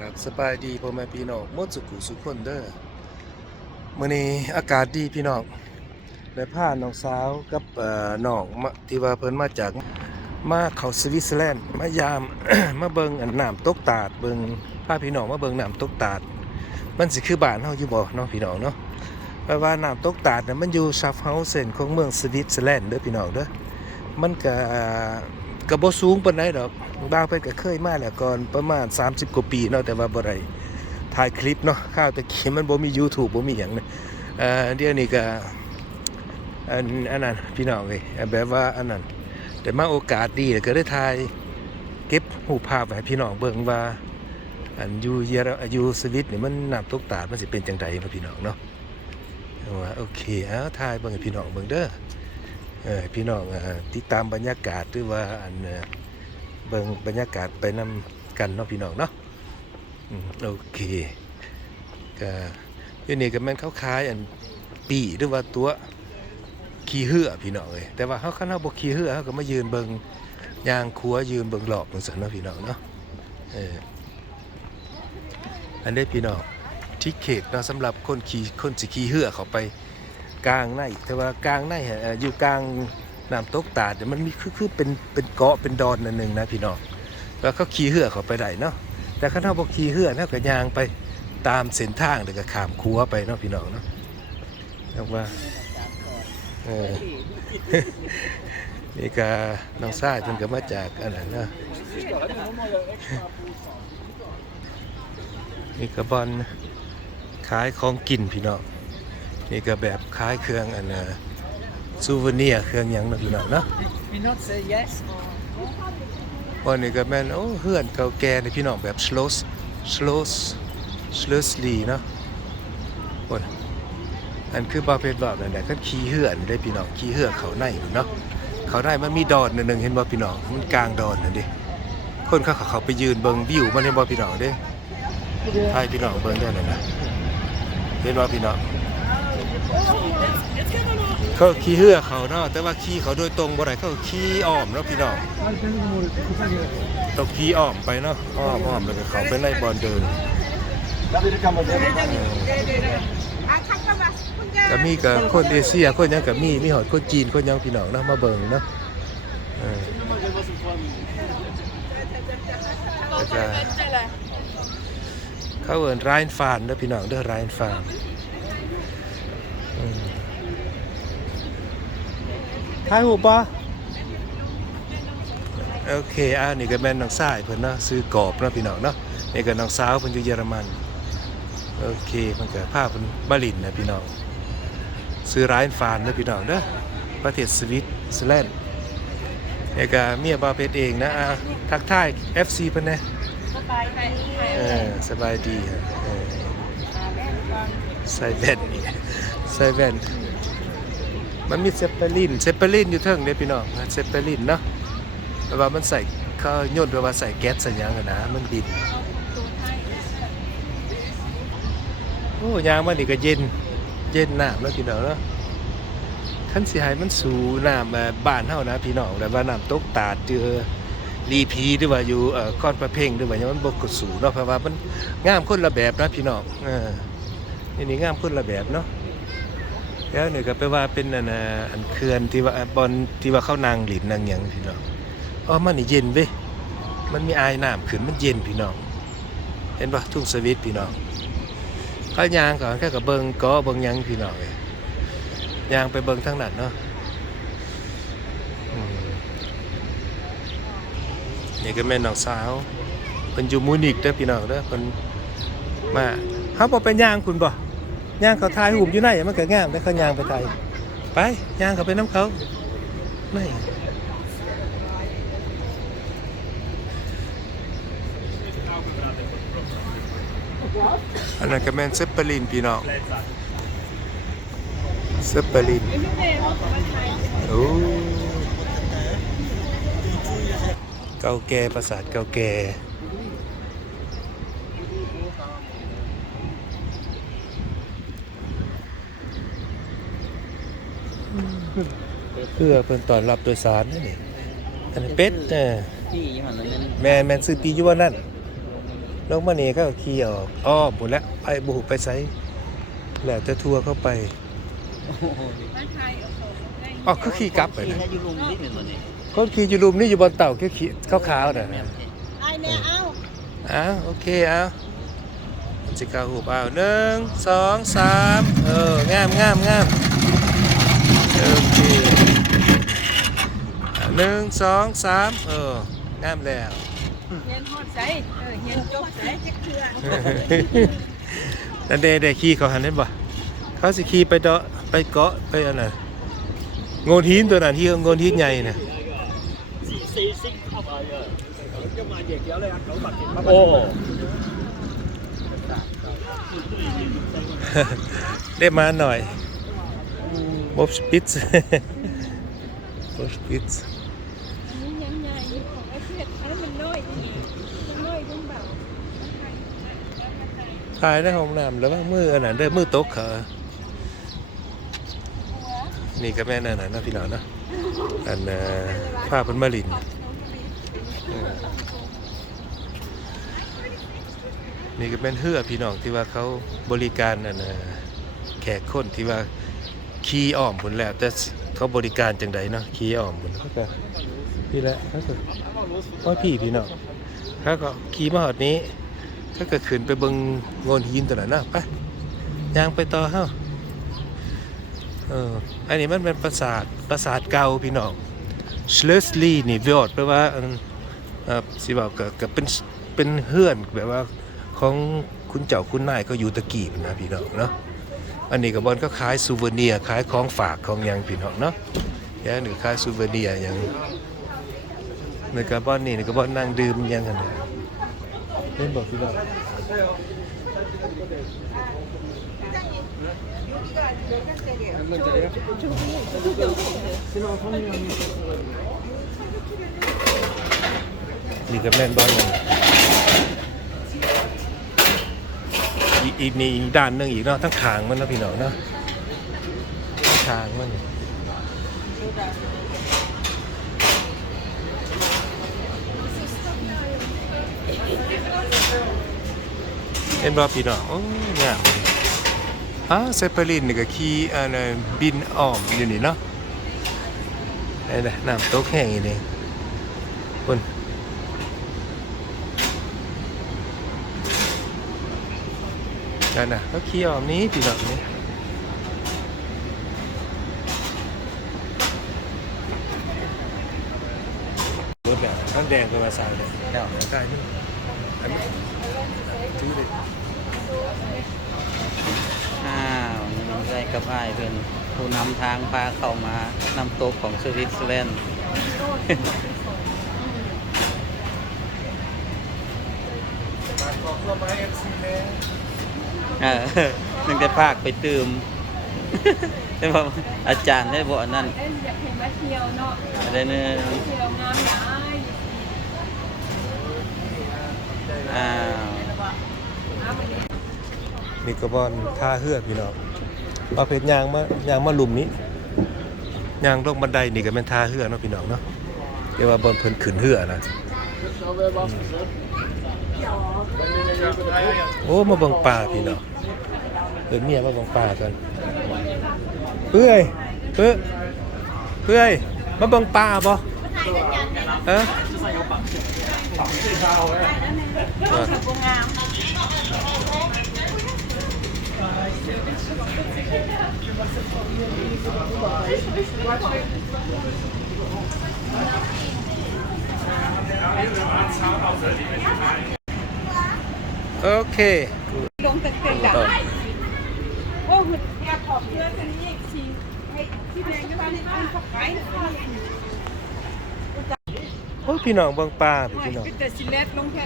ครับสบายดีพ่อแม่พี่น้องมดสุขุสุขคนเด้อมื้อนี้อากาศดีพี่น้องได้พาน้องสาวกับน้องที่ว่าเพิ่นมาจากมาเขาสวิตเซอร์แลนด์มายาม มาเบิงอันน้ำตกตาดเบิ่งพาพี่น้องมาเบิงน้ำตกตาด มันสิคือบ้านเฮาอยู่บ่เนาะพี่น้องเนาะแปลว่าน้ำตกตาดน่ะมันอยู่ชัฟเฮาเซนของเมืองสวิตเซอร์แลนด์เด้อพี่น้องเด้อมันก็ ก็บ่สูงปานใดดอกบางเพิ่นก็เคยมาแล้วก่อนประมาณ 30 กว่าปีเนาะแต่ว่าบ่ได้ถ่ายคลิปเนาะข้าวตะกี้มันบ่มี YouTube บ่มีหยังนะเอ่อเดี๋ยวนี้ก็อันอันนั้นพี่น้องเอ้ยแบบว่าอันนั้นแต่มาโอกาสดีแล้วก็ได้ถ่ายเก็บรูปภาพไว้ให้พี่น้องเบิ่งว่าอันอยู่เยอรอยู่สวิตนี่มันน้ำตกตาดมันสิเป็นจังไดเนาพี่น้องเนาะว่าโอเคเอาถ่ายเบิ่งให้พี่น้องเบิ่งเด้อ เออพี่น้องติดตามบรรยากาศหรือว่าอันเบิ่งบรรยากาศไปนํกันเนาะพี่น้องเนาะโอเคก็อยู่นี่ก็แม่นเขาขายอันปีหรือว่าตัวขี้เหือพี่น้องเอ้ยแต่ว่าเฮาคันเฮาบ่ขี้เหือเฮาก็มายืนเบิ่งยางคัวยืนเบิ่งหลอกจังซั่นเนาะพี่น้องเนาะเอออันนี้พี่น้องทิเขตเนาะสำหรับคนขี่คนสิขี่เหือเขาไป กลางในแต่ว่ากลางในอ่ออยู่กลางน้ำตกตาดเนี่ยมันมีคือคือเป็นเป็นเกาะเป็นดอนนั่นหนึ่งนะพี่น้องแล้วเขาขี่เหือเขาไปได้เนาะแต่ข้าเท่าบอกขี่เหือเนาะก็ยางไปตามเส้นทางเดี๋ยวก็ขามคัวไปเนาะพี่น้องเนาะเรียกว่าเออนี่ก็น้องซ่ายเพิ่นก็มาจากอันนั้นเนาะนี่ก็บอลขายของกินพี่น้อง นี่ก็แบบขายเครื่องอันน่ะซูเวเนียร์เครื่องหยังเนาะพี่น้องเนาะ We not say yes. วันนี้ก็แม่นโอ้เฮือนเก่าแก่ในพี่น้องแบบสโลสสโลสสโลสลีเนาะโอ้ยอันคือบาเพชรบอกนั่นแหละก็ขี่เฮือนได้พี่น้องขี่เฮือเขาในนู่นเนาะเขาในมันมีดอนหนึ่งเห็นบ่พี่น้องมันกลางดอนนั่นดิคนเขาเขาไปยืนเบิ่งวิวมันเห็นบ่พี่น้องเด้ให้พี่น้องเบิ่งได้เลยนะเห็นว่าพี่น้อง เขาขี่เหือเขาเนาะแต่ว่าขี่เขาโดยตรงบ่ได้เขาขี่อ้อมเนาะพี่น้องต้องขี่อ้อมไปเนาะอ้อมอ้อมแล้วก็เขาไปไล่บอลเดินก็มีกับคนเอเชียคนยังก็มีมีหอดคนจีนคนยังพี่น้องเนาะมาเบิ่งเนาะเขาเอิ้นร้านฟานเด้อพี่น้องเด้อร้านฟานอืม ถ่ายรูปบ่โอเคอ่านี่ก็แม่นน้องสายเพิ่นเนาะซื้อกรอบเนาะพี่น้องเนาะนี่ก็น้องสาวเพิ่นอยู่เยอรมันโอเคเพิ่นก็พาเพิ่นมาลินนะพี่น้องซื้อร้านฟานเด้อพี่น้องเด้อประเทศสวิตเซอร์แลนด์นี่ก็เมียบ่าวเพชรเองนะอ่าทักทาย FC เพิ่นนะเออสบายดีครับเออใส่แว่นนี่ใส่แว่น มันมีเซปเปอร์ลินเซปเปอร์ลินอยู่เทิงเด้พี่น้องเซปเปอร์ลินเนาะแต่ว่ามันใส่เขาโยนแปลว่าใส่แก๊สใส่หยังนะมันบินโอ้ยางมันนี่ก็เย็นเย็นน้ำแล้วพี่น้องเนาะขั้นสิให้มันสูน้ำแบบบ้านเฮานะพี่น้องแต่ว่าน้ำตกตาดเจอรีพีหรือว่าอยู่เอ่อก้อนประเพ่งหรือว่าอย่างมันบกกสูเนาะเพราะว่ามันงามคนละแบบนะพี่น้องเออนี่นี่งามคนละแบบเนาะ แล้วนี่ก็แปลว่าเป็นอันอันเขื่อนที่ว่าบอลที่ว่าเข้านางหลินนางหยังพี่น้องอ๋อมันนี่เย็นเว้ยมันมีอายน้ำขึ้นมันเย็นพี่น้อง เห็นปะทุ่งสวิตพี่น้องเขายางก่อนแค่กับเบิงก็เบิงยังพี่น้องเอ้ยยางไปเบิงทั้งนั้นเนาะนี่ก็แม่น้องสาวเพิ่นอยู่มูนิกเด้อพี่น้องเด้อเพิ่นมาเฮาบ่ไปย่างคุณบ่ ย่างเขาถ่ายรูปอยู่ไหนมันก็งามแต่เขาย่างไปถ่ายไปย่างเขาไปน้ำเขานี่อันนั้นก็แมนเซปเปอร์ลินพี่น้องเซปเปอร์ลินโอ้เก่าแก่ปราสาทเก่าแก่ เพื่อเพิ่นต้อนรับโดยสารนี่นี่อันนี้เป็ดเออพี่มันนั้นแม่นแม่นซื้อปีอยู่ว่านั่นลงมานี่เขาก็ขี่ออกอ้อมหมดแล้วไปบุกไปไสแล้วจะทัวร์เข้าไปอ๋อคือขี่กลับไปขี่นะแล้วอยู่ลุมนี่เป็นบ่นี่คนขี่อยู่ลุมนี่อยู่บนเต่าแค่ขี่ขาวๆน่ะแม่นเท่ไอ้เนี่ยเอ้าอ้าวโอเคอ้าวมันสิกาหูบอ้าวหนึ่งสองสามเอองามงามงาม โอเคอะหนึ่งสองสามเอองามแล้วเฮียนฮอดใส่เออเฮียนจบใส่จักเทื่อนั่นเดเดขี่เขาหันได้บ่เขาสิขี่ไปเดาะไปเกาะไปอันน่ะโงนหินตัวนั้นที่โงนหินใหญ่น่ะโอ้ได้มาหน่อย บอบสปิตบอบสปิตอันนี้ยังใหญ่ของไอ้เพื่อนอันนั้นมันน้อยอีกมันน้อยต้องเบาถ่ายในห้องน้ำแล้วว่ามืออันนั้นเด้อมือตกเขานี่ก็แม่นอันนั้นะพี่น้องเนาะอันน่ะผ้าเพันมาลินอืมนี่ก็เป็นเฮือพี่น้องที่ว่าเขาบริการอันน่ะแขกคนที่ว่า ขี่อ้อมผลแล้ว แต่เขาบริการจังใดเนาะขี่อ้อมผลเขาก็พี่แหละเขาก็ว่าพี่พี่น้องเขาก็ขี่มาหอดนี้ถ้ากิดขึ้นไปเบิงโงนหินตัวนั้นนะไปยางไปต่อเฮ้าเอออันนี้มันเป็นปราสาทปราสาทเก่าพี่น้องชเลสลีนี่วอดแปลว่าอันเอ่อสิบอกก็ก็เป็นเป็นเฮือนแบบว่าของคุณเจ้าคุณนายก็อยู่ตะกี้นะพี่น้องเนาะ อันนี้กับบอลก็ขายซูเวเนียขายของฝากของยังพี่น้องเนาะแย่หรือขายซูเวเนียอย่างในกระบอนนี่ในกระบอนนั่งดื่มยังกันเนี่ยเล่นบอกพี่น้องนี่ก็แม่นบอลนึง อีกอีกนี่อีกด้านหนึ่งอีกเนาะทั้งขางมันนะพี่น้องเนาะทั้งขางมันเห็นบ่พี่น้องโอ้งามอ่าเซเปลินนี่ก็ขี่อันน่ะบินอ้อมอยู่นี่เนาะไอ้น่ะน้ำตกแห้งอีนี่ นั่นน่ะเขาเคี่ยวแบบนี้ปีแบบนี้รถแบบน้ำแดงก็มาใส่เลยเจ้าใกล้นี่อันนี้ซื้อเลยอ้าวนี่มันได้กับอ้ายเพิ่นผู้นำทางพาเข้ามานำตกของสวิตเซอร์แลนด์มาของเรามาเอ็มซีแล้ว เออนึงแต่ภาคไปตื่มแต่ว่าอาจารย์ได้บอกอันนั้นอยากเห็นว่าเที่ยวเนาะอะไรเนี่ยเที่ยวงาอ้าวนี่ก็บอลท่าเฮือกพี่น้องเอาเพชรยางมายางมาลุมนี้ยางลงบันไดนี่ก็เป็นท่าเฮือกเนาะพี่น้องเนาะเดี๋ยวว่าบอลเพิ่นขึ้นเฮือกนะ โอ้มาบังป่าพี่เน้องเดินเมียมาบังป่ากันเพื่อยเพื่อเพื่อยมาบังป่าบ่ฮะว่างามโอ เคลงตะเกียงดังโอ้หุ่นแอบขอบเพื่อนคนนี้อีกทีให้ที่แดงก็ว่านี่มันก็ไปนะโอ้ยพี่น้องเบิ่งปลาพี่โอ้ยพี่น้องเป็นแต่สิเล็ดลงแค่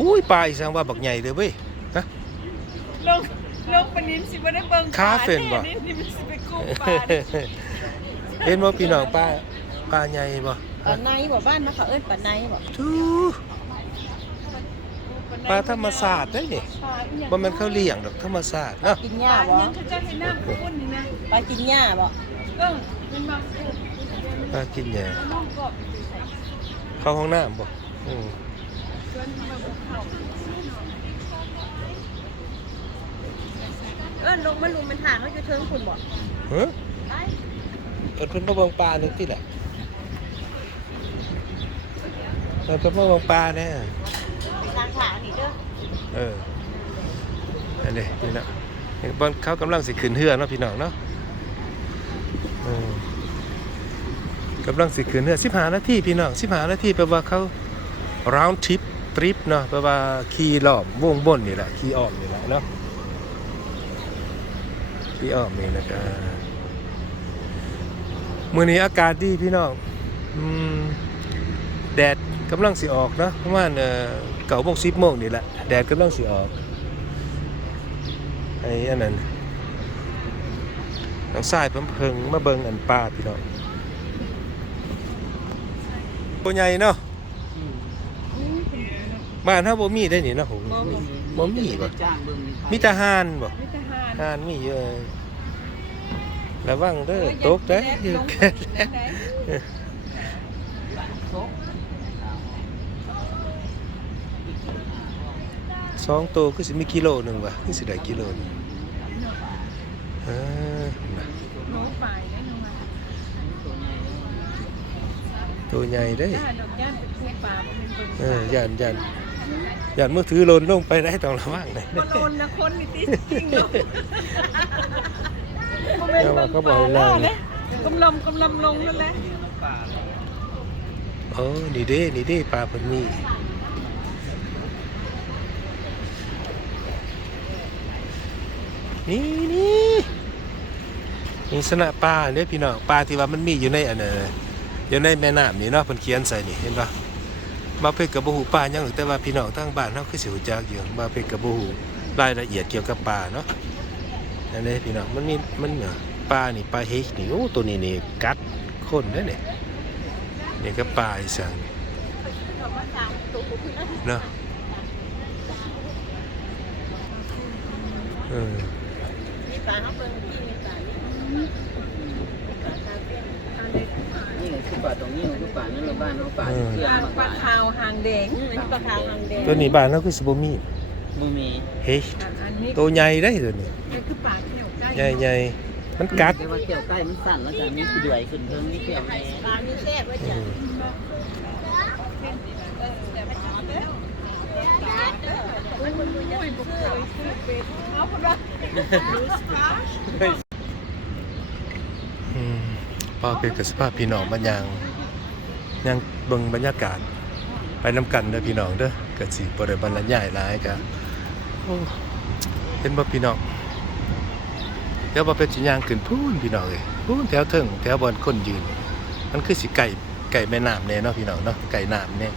อุ้ยปลาอีสังว่าบักใหญ่เลยเว้ยฮะลงลงปนินสิบ่ได้เบิ่งคาเฟ่นบ่นี่นี่มันสิไปกู้ปลาเห็นบ่พี่น้องปลาปลาใหญ่บ่ปลาในบ่บ้านมาเขาเอิ้นปลาในบ่ทู ปลาธรรมศาสตร์ได้นี่ปลาอีหยังบ่แม่นเขาเลี้ยงดอกธรรมศาสตร์เนาะกินหญ้าบ่เขาจะให้น้ำข้นนี่นะปลากินหญ้าบ่เออเป็นบางเออปลากินหญ้าน้องกบเข้าห้องน้ำบ่อืมชวนมาบุกเขาเออลงมาลุมมันถางเขาจะเชิงคุณบ่เฮ้ยเอิ้นเพิ่นมาเบิ่งปลานึกที่แหละเออเพิ่นมาเบิ่งปลาแน่ ทางถานี่เด้อเอออันนี้นี่นะเห็นบอลเขากำลังสิขึ้นเรือเนาะพี่น้องเนาะเออกำลังสิขึ้นเรือ15นาทีพี่น้อง15นาทีแปลว่าเขา round trip trip เนาะแปลว่าขี่รอบวงบนนี่แหละขี่อ้อมนี่แหละเนาะขี่อ้อมนี่แล้วก็มื้อนี้อากาศดีพี่น้องอแดดกำลังสิออกเนาะประมาณเอ่อ เก้าโมงสิบโมงนี่แหละ แดดกำลังสิออกไอ้อันนั้นน้องสายเพิ่มเพิงมาเบิ่งอันปลาพี่น้องตัวใหญ่เนาะบ้านเฮาบ่มีได้นี่เนาะโหบ่มีบ่จ้างเบิ่งมีแต่ห่านบ่มิทหารห่านมีเยอะระวังเด้อตกได้อยู่แค่ สองตัวคือสิมีกิโลหนึงว่ะคือสิได้กิโลหนึงเออน่ะหนูฝ่ายได้หนูมาตัวใหญ่เด้ยย่าดอกย่านเป็นผู้ป่าบ่เป็นคนเออย่านย่านย่านมือถือหล่นลงไปได้ต้องระวังหน่อยบ่โดนนะคนนี่ติจริงเนาะแต่ว่าเขาบอกให้ล่างกำลำกำลำลงนั่นแหละโอ้นี่เด้นี่เด้ปลาเพิ่นมี นี่นี่นี่สนะปลาเนี่ยพี่น้องปลาที่ว่ามันมีอยู่ในอันน่ะอยู่ในแม่น้ำนี่เนาะเพิ่นเขียนใส่นี่เห็นปะมาเพ็กกับบ่ฮู้ปลาหยังแต่ว่าพี่น้องทางบ้านเฮาคือสิรู้จักอยู่มาเพ็กกับบ่ฮู้รายละเอียดเกี่ยวกับปลาเนาะอันนี้พี่น้องมันมีมันเนี่ยปลานี่ปลาเฮกนี่โอ้ตัวนี้นี่กัดคนเด้อเนี่ยนี่ก็ปลาอีสังเนาะเออ มีปลาเขาเบิ่งที่มีปลานี่ปลาตาเป็นปลาเล็กนี่คือป่าตรงนี้คือป่านั่นละบ้านเฮาป่าอยู่ปเพื่อลานมากปลาขาวหางแดงอันนี้ปลาขาวหางแดงตัวนี้บ้านเราคือสิบ่มีบ่มีเฮ้ยอันนี้ตัวใหญ่ได้ตัวนี้นี่คือปลาเขียวได้ใหญ่ใหญ่มันกัดแต่ว่าเกี่ยวใกล้มันสั่นแล้วจ้ะมีคือเดือยขึ้นเทิงนี่เกี่ยวแน่ปลามีแซ่บไว้อืจ้ะ ม มันมันมันยังบุกเขาซื้อเป็ดเอาคนละรู้สปาอืมพอเป็นกับสภาพพี่น้องมันยังยังเบิ่งบรรยากาศ ไปน้ำกันเด้อพี่น้องเด้อเก็สิบ่ได้บรรยายหลายก็โอ้เห็นบ่พี่น้องเดี๋ยวบ่เป็นสิย่างขึ้นพูนพี่น้องเอ้ยพูนแถวเทิงแถวบอนคนยืน มันคือสิไก่ไก่แม่น้ำแน่เนาะพี่น้องเนาะไก่น้ำเนี่ย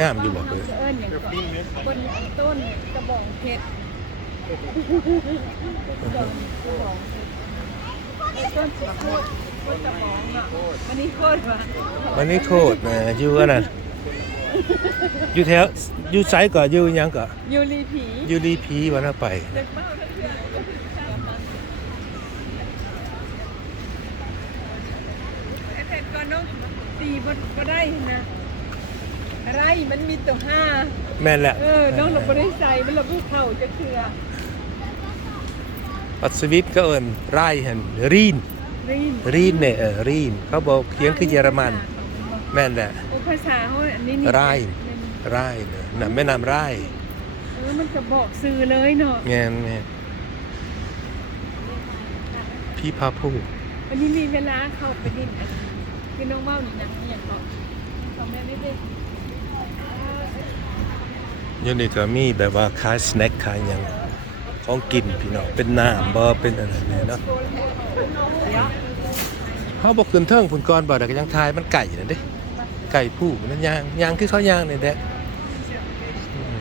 งามอยู่บ่เอ้ยเอิ้นอย่างก่อนบนต้นกระบองเพชรกระบองกระบองเพชรต้นกระโคดต้นกระบองอะอันนี้โคตรว่ะวันนี้โคตรนะอยู่อันนั้นอยู่แถวอยู่ไสก่อนอยู่หยังก่อนยูรีผีอยู่รีพีวันน่ะไป เด็กเบ้าทั้งเดือนก็คือสามพันไอ้เพชรก็น้องตีบนก็ได้นะ ไรมันมีตัวห้าแม่นแหละเออน้องเราไม่ได้ใส่มันเราเพิ่งเข้าจะเคือปัสวิตก็เอิ้นไรหั่นรีนรีนรีนเนี่ยเออรีนเขาบอกเขียนคือเยอรมัน แม่นแหละโอ้ภาษาเขาอันนี้นี่ไรไรเนี่ยน่ะแม่น้ำไรเออมันจะบอกสื่อเลยเนาะแม่นแม่นพี่พาผู้วันนี้มีเวลาเข้าไปดินอันคือน้องเบ้านี่นะเนี่ยเขาเขาแม่ไม่ได้ อยู่นี่ก็มีแบบว่าขายสแน็คขายอยังของกินพี่น้องเป็นน้ำบ่เป็นอะไรเนี่ยเนาะเขาบอกขึ้นเทิงผุนก่อนบ่แต่ก็ยังทายมันไก่นั่นเด้ไก่ผู้มันย่างย่างคือเขาย่างนี่แหละอืม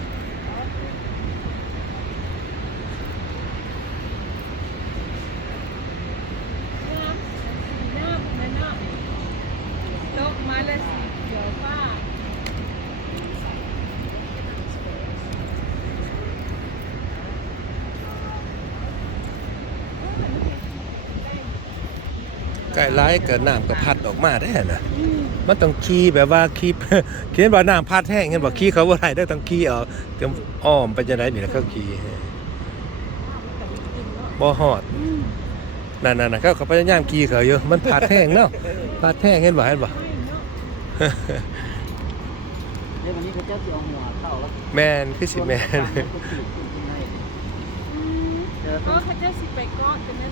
หน้าผมนั่นเนาะ ใกล้ร้ายก็น้ำก็พัดออกมาได้น่ะอืมมันต้องขี่แบบว่าขี่เขียนว่าน้ำพัดแห้งเห็นบอกขี่เขาว่าไรได้ต้องขี่เอาเตรียมอ้อมไปจะไหนนี่แล้วเขาขี่บ่ฮอดอืมนั่นๆๆเขาเขาพยายามขี่เขาอยู่มันพัดแห้งเนาะพัดแห้งเห็นบ่เห็นบ่เดี๋ยววันนี้เขาเจ้าสิเอาหัวเข้าแล้วแมนคือสิแมนส่วนกลางมันก็ขีดขึ้นข้างในอืมเจอเอต้อองเขาจะสิไปเกาะกันนั้น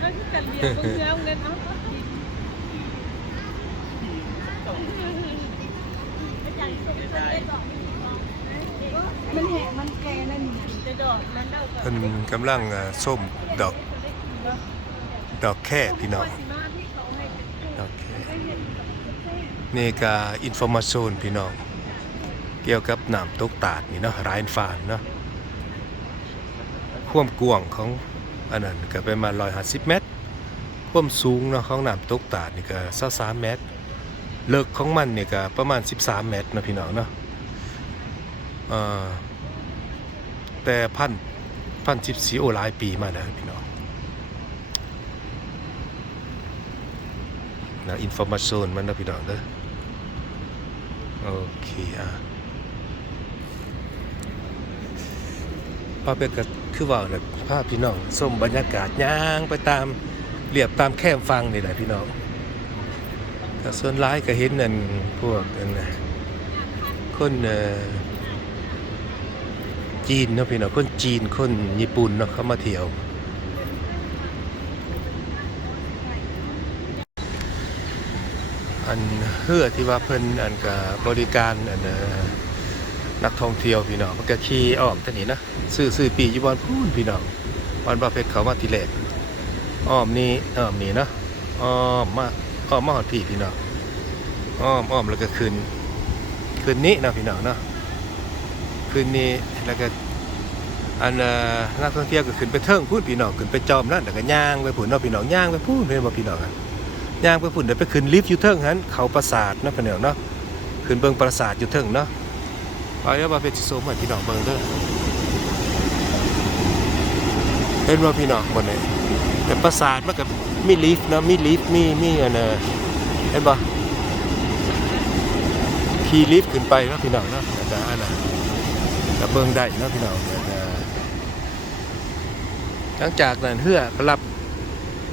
แล้วที่จะเรียนเมืองเงินเอามันแหกมันแกนั่นจะดอกมันเด้าเพิ่นกำลังอ่าส้มดอกดอกแค่พี่น้องสิมาที่เขาให้เป็นดอกแค่นี่ก็อินโฟมาชันพี่น้อง เกี่ยวกับน้ำตกตาดนี่เนาะรายฟานเนาะ ความกว้างของ อันนั้นก็ประมาณ150เมตร ความสูงเนาะของน้ำตกตาดนี่ก็23เมตร เลิกของมันนี่ก็ประมาณ13เมตรนะพี่น้องเนาะเอ่อแต่พันพันสิบสีโอหลายปีมาแล้วพี่น้องนะอินโฟมาชันมันนะพี่น้องเด้อโอเคอะป้าเป็กก็ คือว่าเนี่ยภาพพี่น้องส้มบรรยากาศย่างไปตามเรียบตามแคมฟังนี่แหละพี่น้องก็ส่วนร้ายก็เห็นนั่นพวกนั่นคนจีนเนาะพี่น้องคนจีนคนญี่ปุ่นเนาะเขามาเที่ยวอันเฮือที่ว่าเพิ่นอันกับบริการอันเอ นักท่องเที่ยวพี่น้องมันก็ขี่อ้อมท่านี้นะซื้อซื้อปีอยู่บอนพูนพี่น้องบอนประเภทเขามาทีแรกอ้อมนี่อ้อมนี่นะอ้อมมาอ้อมมาหอดพี่พี่น้องอ้อมอ้อมแล้วก็ขึ้นขึ้นนี้นะพี่น้องเนาะขึ้นนี้แล้วก็อันนักท่องเที่ยวก็ขึ้นไปเทิงพูนพี่น้องขึ้นไปจอมนั่นแล้วก็ย่างไปพูนเนาะพี่น้องย่างไปพูนเห็นบ่พี่น้องย่างไปฝุ่นเดี๋ยวไปขึ้นลิฟต์อยู่เทิงหันเขาปราสาทเนาะพี่น้องเนาะขึ้นเบิ่งปราสาทอยู่เทิงเนาะ ไปแล้วมาเป็นสิโซมให้พี่น้องเบิงเด้อเห็นว่าพี่น้องบนนี้แต่ปราสาทมันก็มีลิฟต์นะมีลิฟต์มีมีอันเน่ะเห็นบ่ขี่ลิฟต์ขึ้นไปนะพี่น้องนะแล้วก็อันน่ะก็เบิ่งได้นะพี่น้องแล้วก็หลังจากนั้นเฮือก็รับ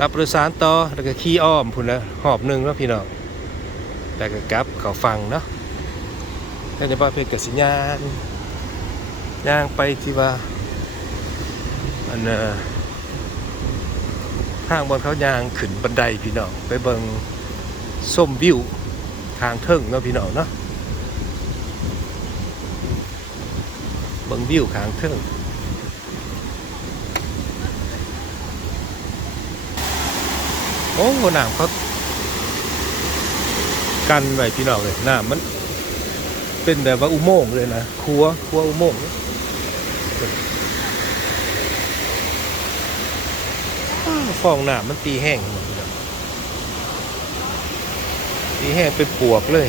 รับโดยสารต่อแล้วก็ขี่อ้อมพุ่นละหอบหนึ่งนะพี่น้องแล้วก็กลับเขาฟังเนาะ นั่นจะว่าเพชรกับสิญญาณย่างไปที่ว่าอันเอ่อทางบนเขายางขึ้นบันไดพี่น้องไปเบิงส้มวิวทางเทิงเนาะพี่น้องเนาะเบิงวิวทางเทิงโอ้หน้ำเขากันไว้พี่น้องเลยน้ำมัน เป็นแบบว่าอุโมงค์เลยนะครัวครัวอุโมงค์ฟองหน้ำมันตีแห้งหมดพี่น้องตีแห้งเป็นปวกเลย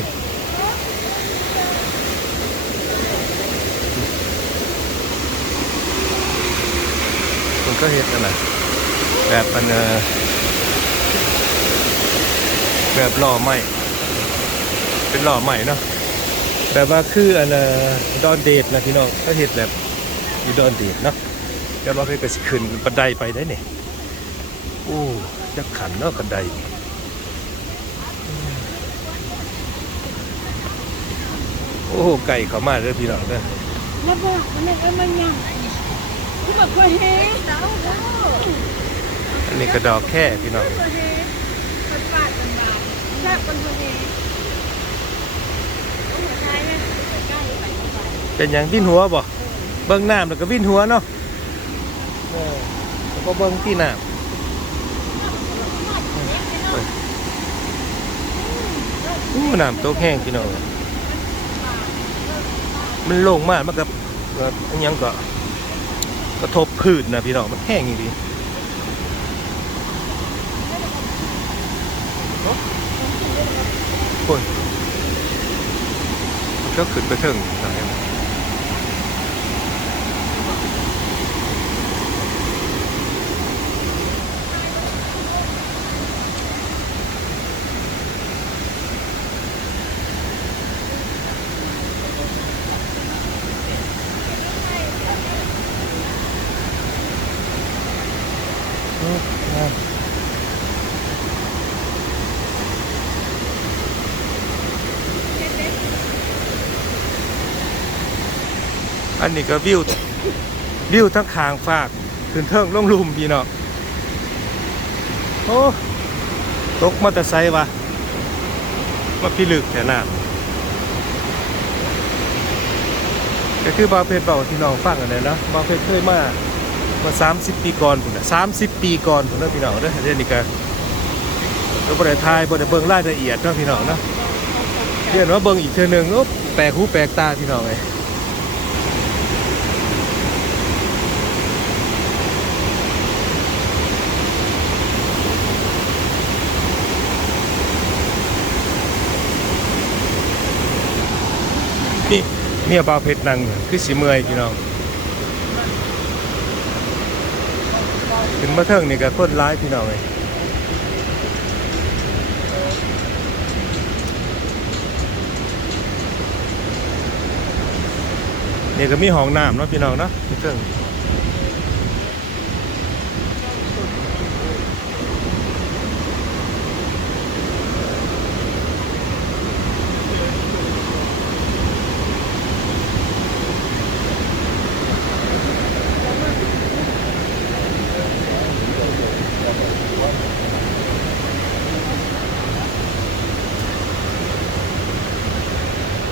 มันก็เห็ดนั่นะแบบอันเอ่อแบบหล่อใหม่ เป็นหล่อใหม่เนาะ แบบว่าคืออันดอนเดทนะพี่น้องก็เห็ดแบบอยู่ดอนเดทเนาะแต่ว่าเพิ่นก็สิขึ้นบันไดไปได้เนี่ยโอ้จักขันเนาะบันไดโอ้ไก่เขามาเด้อพี่น้องเด้อแล้วบอกมันเนี่ยเอ้มันยังคือแบบเคยเฮ้เนาะอันนี้ก็ดอกแค่พี่น้องเคยเฮ้มันบาดมันบาดแซ่บมันเคยเฮ้อ้ยตายแม่ใกล้ไป เป็นอย่างวิ่นหัวบ่เบิ่งน้ำแล้วก็วิ่นหัวเนาะเออแล้วก็เบิ่งที่น้ำอู้น้ำตกแห้งพี่น้องมันโล่งมากมันกับอันยังก็กระทบพืชนะพี่น้องมันแห้งอย่างนี้โอ้ยก็ขึ้นไปถึงนะ ครับอันนี้ก็วิว วิวทั้งคางฝากขึ้นเทิงลงลุมพี่เนาะโอ้ ตกมอเตอร์ไซค์วะมาพี่ลึกแค่นั้นก็คือบาเพชรเบาที่น้องฟังอันนี้เนะบาเพชรเคยมา มา30ปีก่อนพุ่นน่ะ30ปีก่อนพุ่นเนาะพี่น้องเด้อเดี๋ยวนี้ก็เราบ่ได้ทายบ่ได้เบิ่งรายละเอียดนาะพี่น้องเนาะเรียนว่าเบิ่งอีกเทือหนึงโอ้แปลกหูแปลกตาพี่น้องเอ้ยนี่เมียบาเพชรนังคือสิเมื่อยพี่น้อง ถึงมาเทิงนี่ก็คนร้ายพี่น้องเลยนี่ก็มีห้องน้ำเนาะพี่น้องเนาะที่เทิง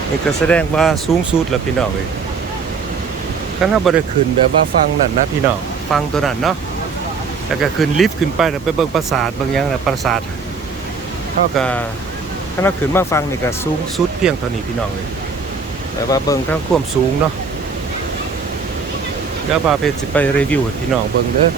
นี่ก็แสดงว่าสูงสุดแล้วพี่น้องเลยคันถ้าบ่ไดขึ้นแบบว่าฟังนั่นนะพี่น้องฟังตัวนั้นเนาะแล้วก็ขึ้นลิฟต์ขึ้นไปแล้วไปเบิ่งปราสาทบิ่งหยังนะปราสาทเท่ากับคันเราขึ้นมาฟังนี่ก็สูงสุดเพียงเท่านี้พี่น้องเลยแต่ว่าเบิ่งทั้งควมสูงเนาะเดี๋ยวพาเพจไปรีวิวให้พี่น้องเบิ่งเด้อ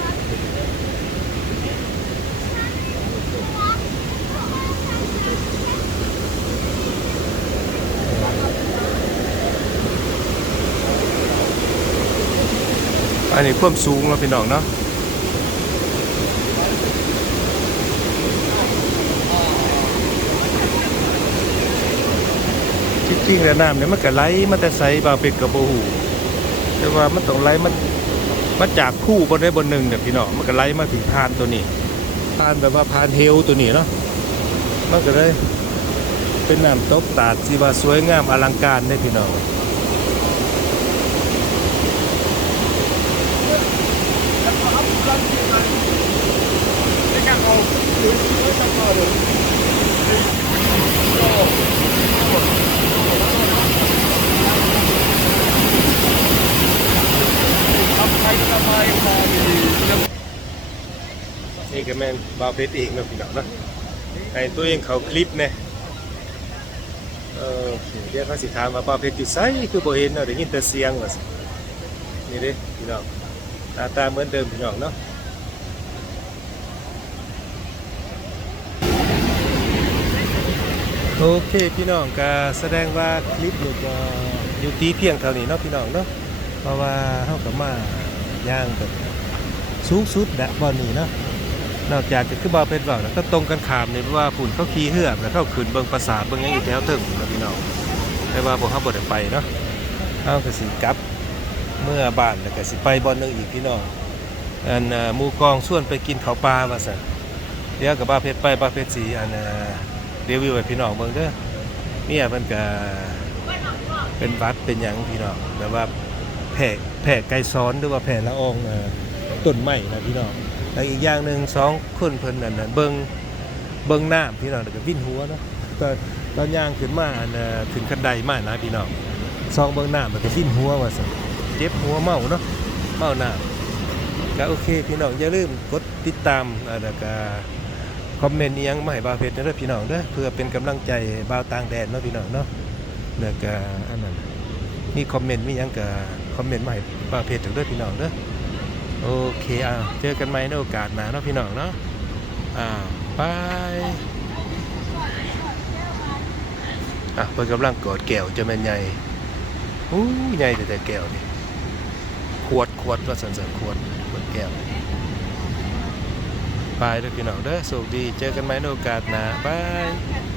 อันนี้ความสูงเราะพี่น้องเนาะจริงๆแล้วน้ำเนี่ยมันก็ไหลมาแต่ใสบาเป็ดกับโบหูแต่ว่ามันต้องไหลมันมาจากผู้บนได้บนหนึ่งเนี่ยพี่น้องมันก็ไหลมาถึงพานตัวนี้พานแบบว่าพานเฮลตัวนี้เนาะมันก็เลยเป็นน้ำตกตาดที่ว่าสวยงามอลังการได้พี่น้อง นี่ก็แม่นบาวเพชรเองเนาะพี่น้องเนาะให้ตัวเองเขาคลิปเนี่ยเออเดี๋ยวเขาสิถามว่าบาวเพชรอยู่ไสคือบ่เห็นเนาะได้ยินแต่เสียงว่าซั่นนี่เด้พี่น้องหน้าตาเหมือนเดิมพี่น้องเนาะ โอเคพี่น้องก็แสดงว่าคลิปนี่ก็อยู่ที่เพียงเท่านี้เนาะพี่น้องเนาะเพราะว่าเฮาก็มาย่างแบบสูงสุดแหละบ่นี้เนาะนอกจากจะคือบาวเพชรว่าแล้วก็ตรงกันขามนี่เพราะว่าฝุ่นเขาขี่เหือบแล้วเขาขึ้นเบิงปราสาทเบิงยังอยู่แถวเทิงนะพี่น้องแต่ว่าพวกเขาบ่ได้ไปเนาะเขาก็สิกลับเมื่อบ้านแล้วก็สิไปบอนหนึงอีกพี่น้องอันมูกองส่วนไปกินข้าวปลาว่าซั่นเดี๋ยวกับบาเพชรไปบาเพชรสิอันอ รีวิวให้พี่น้องเบิ่งเด้อเมียเพิ่นก็เป็นบัดเป็นหยังพี่น้องแบบว่าแผ่แผ่ไก่ซ้อนหรือว่าแผ่ละอองเอ่อต้นไม้นะพี่น้องแล้วอีกอย่างหนึ่งสองคนเพิ่นนั่นน่ะเบิ่งเบิ่งน้ำพี่น้องแล้วก็วิ่นหัวเนาะตอนตอนย่างขึ้นมาอันน่ะขึ้นคันไดมานะพี่น้องซองเบิ่งน้ำแล้วก็วิ่นหัวว่าซั่นเจ็บหัวเมาเนาะเมาน้ำก็โอเคพี่น้องอย่าลืมกดติดตามแล้วก็ คอมเมนต์ยังมาให้บ่าเพชรเด้อพี่น้องเด้อเพื่อเป็นกำลังใจบาวต่างแดนเนาะพี่น้องเนาะแล้วก็อันนั้นมีคอมเมนต์มียังก็คอมเมนต์ให้บ่าเพชรเด้อพี่น้องเด้อโอเคอะเจอกันใหม่ในโอกาสหน้าเนาะพี่น้องเนาะอ่าบายอะเพิ่นกำลังกอดแก้วจะแม่นใหญ่อู้ใหญ่แต่แต่แก้วนี่ขวดขวดว่าสันๆขวดขวดแก้ว บายเด้อพี่น้องเด้อสุขดี เจอกันใหม่ในโอกาสหน้าบาย